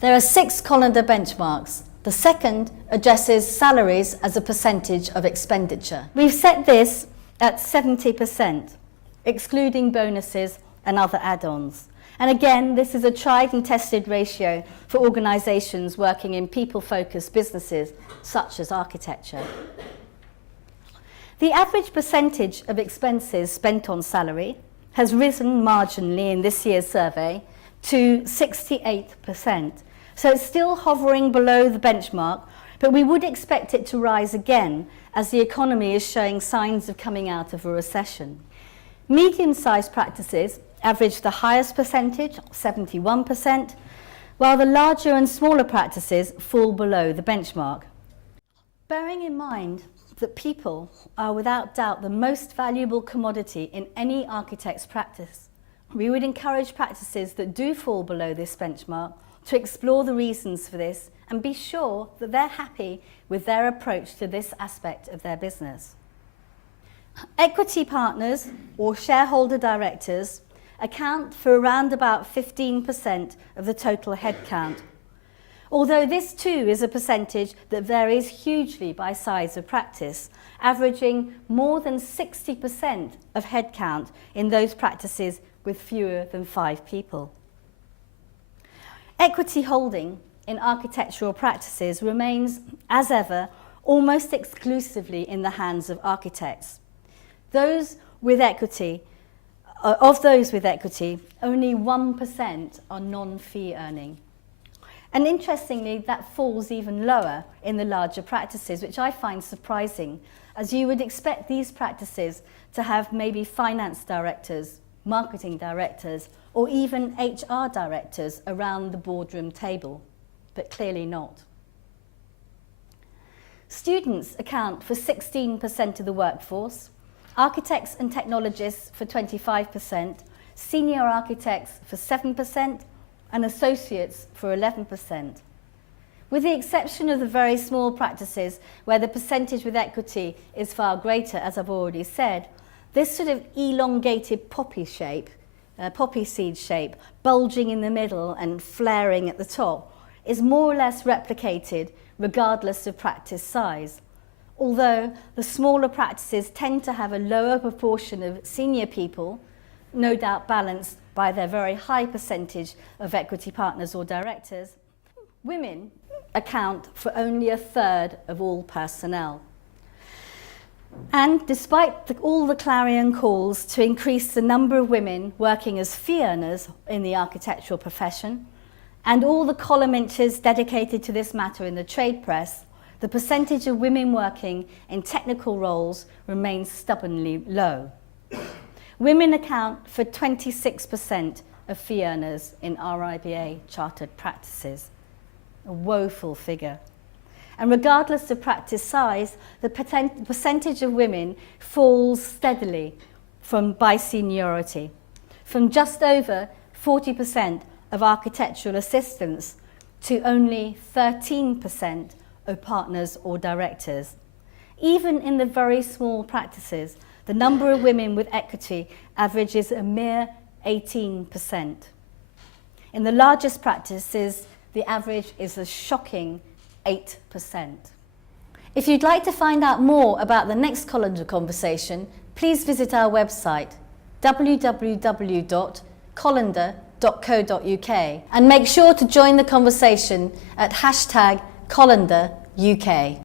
There are 6 Colander benchmarks. The second addresses salaries as a percentage of expenditure. We've set this at 70%, excluding bonuses and other add-ons. And again, this is a tried and tested ratio for organisations working in people-focused businesses such as architecture. The average percentage of expenses spent on salary has risen marginally in this year's survey to 68%. So it's still hovering below the benchmark, but we would expect it to rise again as the economy is showing signs of coming out of a recession. Medium-sized practices average the highest percentage, 71%, while the larger and smaller practices fall below the benchmark. Bearing in mind that people are without doubt the most valuable commodity in any architect's practice, we would encourage practices that do fall below this benchmark to explore the reasons for this and be sure that they're happy with their approach to this aspect of their business. Equity partners or shareholder directors account for around about 15% of the total headcount, although this too is a percentage that varies hugely by size of practice, averaging more than 60% of headcount in those practices with fewer than 5 people. Equity holding in architectural practices remains, as ever, almost exclusively in the hands of architects. Of those with equity, only 1% are non-fee earning. And interestingly, that falls even lower in the larger practices, which I find surprising, as you would expect these practices to have maybe finance directors, marketing directors, or even HR directors around the boardroom table, but clearly not. Students account for 16% of the workforce, architects and technologists for 25%, senior architects for 7%, and associates for 11%. With the exception of the very small practices where the percentage with equity is far greater, as I've already said, this sort of elongated poppy seed shape, bulging in the middle and flaring at the top, is more or less replicated regardless of practice size. Although the smaller practices tend to have a lower proportion of senior people, no doubt balanced by their very high percentage of equity partners or directors, women account for only 1/3 of all personnel. And despite all the clarion calls to increase the number of women working as fee earners in the architectural profession, and all the column inches dedicated to this matter in the trade press, the percentage of women working in technical roles remains stubbornly low. Women account for 26% of fee earners in RIBA chartered practices, a woeful figure. And regardless of practice size, the percentage of women falls steadily by seniority, from just over 40% of architectural assistants to only 13% of partners or directors. Even in the very small practices, the number of women with equity averages a mere 18%. In the largest practices, the average is a shocking 8%. If you'd like to find out more about the next Colander Conversation, please visit our website www.colander.co.uk and make sure to join the conversation at #ColanderUK.